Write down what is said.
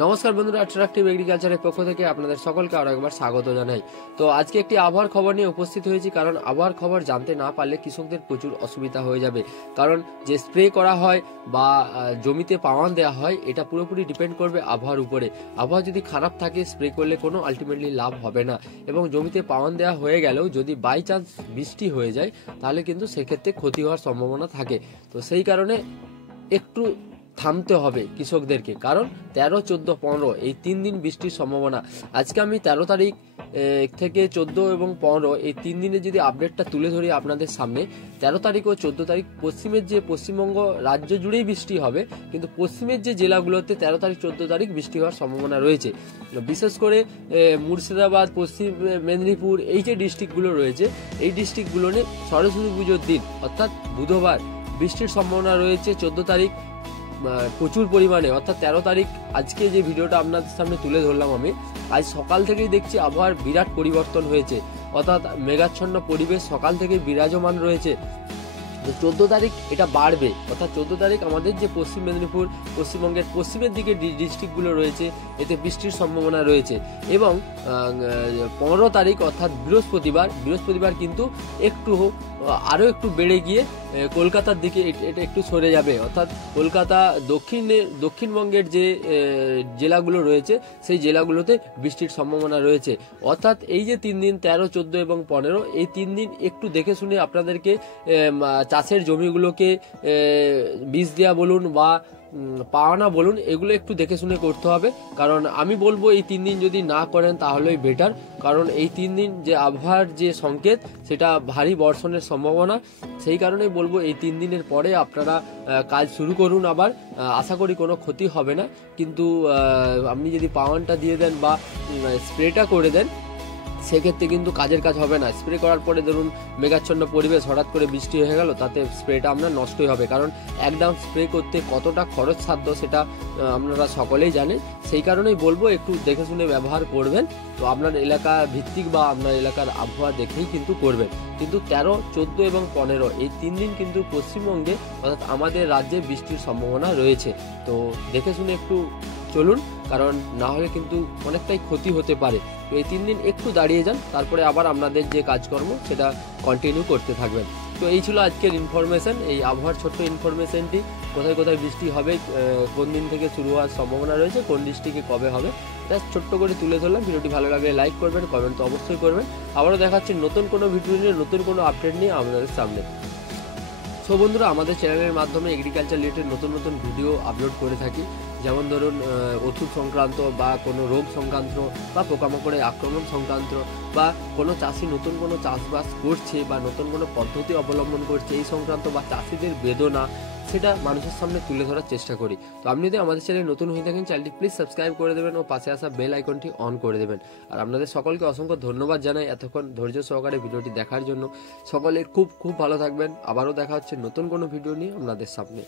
নমস্কার বন্ধুরা, অ্যাট্রাকটিভ এগ্রিকালচারের পক্ষ থেকে আপনাদের সকলকে আরো একবার স্বাগত জানাই। তো আজকে একটি আবহাওয়ার খবর নিয়ে উপস্থিত হয়েছি, কারণ আবহাওয়ার খবর জানতে না পারলে কৃষকদের প্রচুর অসুবিধা হয়ে যাবে। কারণ যে স্প্রে করা হয় বা জমিতে পাওয়ান দেওয়া হয়, এটা পুরোপুরি ডিপেন্ড করবে আবহাওয়ার উপরে। আবহাওয়া যদি খারাপ থাকে, স্প্রে করলে কোনো আলটিমেটলি লাভ হবে না, এবং জমিতে পাওয়ান দেওয়া হয়ে গেলেও যদি বাই চান্স বৃষ্টি হয়ে যায়, তাহলে কিন্তু সেক্ষেত্রে ক্ষতি হওয়ার সম্ভাবনা থাকে। তো সেই কারণে একটু থামতে হবে কৃষকদেরকে, কারণ 13, 14, 15 এই 3 দিন বৃষ্টির সম্ভাবনা। আজকে আমি 13 তারিখ থেকে 14 এবং 15 এই 3 দিনে যদি আপডেটটা তুলে ধরি আপনাদের সামনে, 13 তারিখ ও 14 তারিখ পশ্চিমের যে পশ্চিমবঙ্গ রাজ্য জুড়েই বৃষ্টি হবে, কিন্তু পশ্চিমের যে জেলাগুলোতে 13 তারিখ 14 তারিখ বৃষ্টি হওয়ার সম্ভাবনা রয়েছে। বিশেষ করে মুর্শিদাবাদ, পশ্চিম মেদিনীপুর, এই যে ডিস্ট্রিক্টগুলো রয়েছে, এই ডিস্ট্রিক্টগুলো নিয়ে সরস্বতী পুজোর দিন অর্থাৎ বুধবার বৃষ্টির সম্ভাবনা রয়েছে। 14 তারিখ প্রচুর পরিমাণে, অর্থাৎ 13 তারিখ আজকে যে ভিডিওটা আপনাদের সামনে তুলে ধরলাম আমি, আজ সকাল থেকেই দেখছি আবহাওয়ার বিরাট পরিবর্তন হয়েছে, অর্থাৎ মেঘাচ্ছন্ন পরিবেশ সকাল থেকেই বিরাজমান রয়েছে। 14 তারিখ এটা বাড়বে, অর্থাৎ 14 তারিখ আমাদের যে পশ্চিম মেদিনীপুর, পশ্চিমবঙ্গের পশ্চিমের দিকে ডিস্ট্রিক্টগুলো রয়েছে, এতে বৃষ্টির সম্ভাবনা রয়েছে। এবং 15 তারিখ অর্থাৎ বৃহস্পতিবার কিন্তু একটু আরও একটু বেড়ে গিয়ে কলকাতার দিকে এটা একটু সরে যাবে, অর্থাৎ কলকাতা দক্ষিণবঙ্গের যে জেলাগুলো রয়েছে, সেই জেলাগুলোতে বৃষ্টির সম্ভাবনা রয়েছে। অর্থাৎ এই যে 3 দিন 13, 14 এবং 15, এই 3 দিন একটু দেখে শুনে আপনাদেরকে চাষের জমিগুলোকে বীজ দেওয়া বলুন বা পাওয়ানা বলুন, এগুলো একটু দেখে শুনে করতে হবে। কারণ আমি বলবো এই 3 দিন যদি না করেন তাহলেই বেটার, কারণ এই 3 দিন যে আবহাওয়ার যে সংকেত, সেটা ভারী বর্ষণের সম্ভাবনা। সেই কারণেই বলবো এই 3 দিনের পরে আপনারা কাজ শুরু করুন। আবার আশা করি কোনো ক্ষতি হবে না, কিন্তু আপনি যদি পাওয়ানটা দিয়ে দেন বা স্প্রেটা করে দেন, সেক্ষেত্রে কিন্তু কাজের কাজ হবে না। স্প্রে করার পরে ধরুন মেঘাচ্ছন্ন পরিবেশ, হঠাৎ করে বৃষ্টি হয়ে গেল, তাতে স্প্রেটা আপনার নষ্টই হবে। কারণ একদম স্প্রে করতে কতটা খরচ সাধ্য সেটা আপনারা সকলেই জানেন। সেই কারণেই বলবো একটু দেখে শুনে ব্যবহার করবেন। তো আপনার এলাকা ভিত্তিক বা আপনার এলাকার আবহাওয়া দেখেই কিন্তু করবেন। কিন্তু 13, 14 এবং 15 এই 3 দিন কিন্তু পশ্চিমবঙ্গে অর্থাৎ আমাদের রাজ্যে বৃষ্টির সম্ভাবনা রয়েছে। তো দেখে শুনে একটু চলুন, কারণ না হলে কিন্তু অনেকটাই ক্ষতি হতে পারে। তো এই 3 দিন একটু দাঁড়িয়ে যান, তারপরে আবার আপনাদের যে কাজকর্ম সেটা কন্টিনিউ করতে থাকবেন। তো এই ছিল আজকের ইনফরমেশন, এই আবহাওয়ার ছোট্ট ইনফরমেশনটি। কোথায় কোথায় বৃষ্টি হবে, কোন দিন থেকে শুরু হওয়ার সম্ভাবনা রয়েছে, কোন ডিস্ট্রিক্টে কবে হবে, জাস্ট ছোট্ট করে তুলে ধরলাম। ভিডিওটি ভালো লাগলে লাইক করবেন, কমেন্ট তো অবশ্যই করবেন। আবারও দেখাচ্ছি নতুন কোনো ভিডিও নিয়ে, নতুন কোনো আপডেট নিয়ে আপনাদের সামনে। সো বন্ধুরা, আমাদের চ্যানেলের মাধ্যমে এগ্রিকালচার রিলেটেড নতুন নতুন ভিডিও আপলোড করে থাকি। যেমন ধরুন ওষুধ সংক্রান্ত বা কোনো রোগ সংক্রান্ত বা পোকামাকড়ের আক্রমণ সংক্রান্ত, বা কোনো চাষি নতুন কোনো চাষবাস করছে বা নতুন কোনো পদ্ধতি অবলম্বন করছে এই সংক্রান্ত, বা চাষিদের বেদনা, সেটা মানুষের সামনে তুলে ধরার চেষ্টা করি। তো আপনি যদি আমাদের চ্যানেলে নতুন হয়ে থাকেন, চ্যানেলটি প্লিজ সাবস্ক্রাইব করে দেবেন ও পাশে আসা বেল আইকনটি অন করে দেবেন। আর আপনাদের সকলকে অসংখ্য ধন্যবাদ জানাই এতক্ষণ ধৈর্য সহকারে ভিডিওটি দেখার জন্য। সকলে খুব খুব ভালো থাকবেন। আবারও দেখা হচ্ছে নতুন কোনো ভিডিও নিয়ে আপনাদের সামনে।